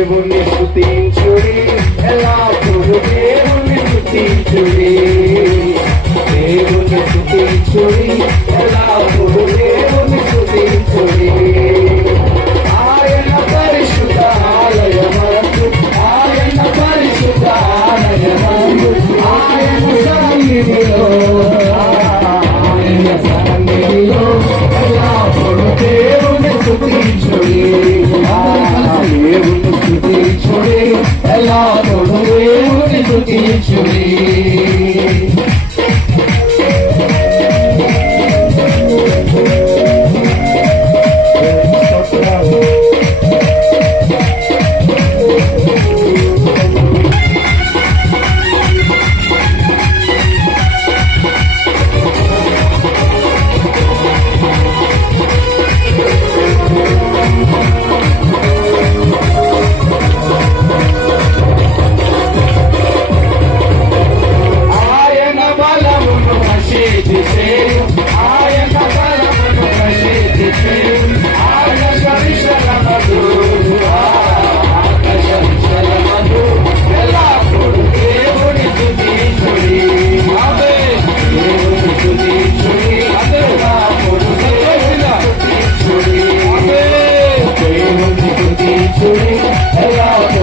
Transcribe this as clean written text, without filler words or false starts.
దేవుని స్తుతించుడి, ఎల్లప్పుడూ దేవుని స్తుతించుడి. దేవుని స్తుతించుడి, ఎల్లప్పుడూ దేవుని స్తుతించుడి. ఆయన పరిశుద్ధ ఆలయమందు, ఆయన పరిశుద్ధ ఆలయమందు, ఆయన సన్నిధిలో, ఆయన సన్నిధిలో ఎల్లప్పుడూ దేవుని స్తుతించుడి. దేవుని స్తుతించుడి, ఎల్లప్పుడూ దేవుని స్తుతించుడి. Hey,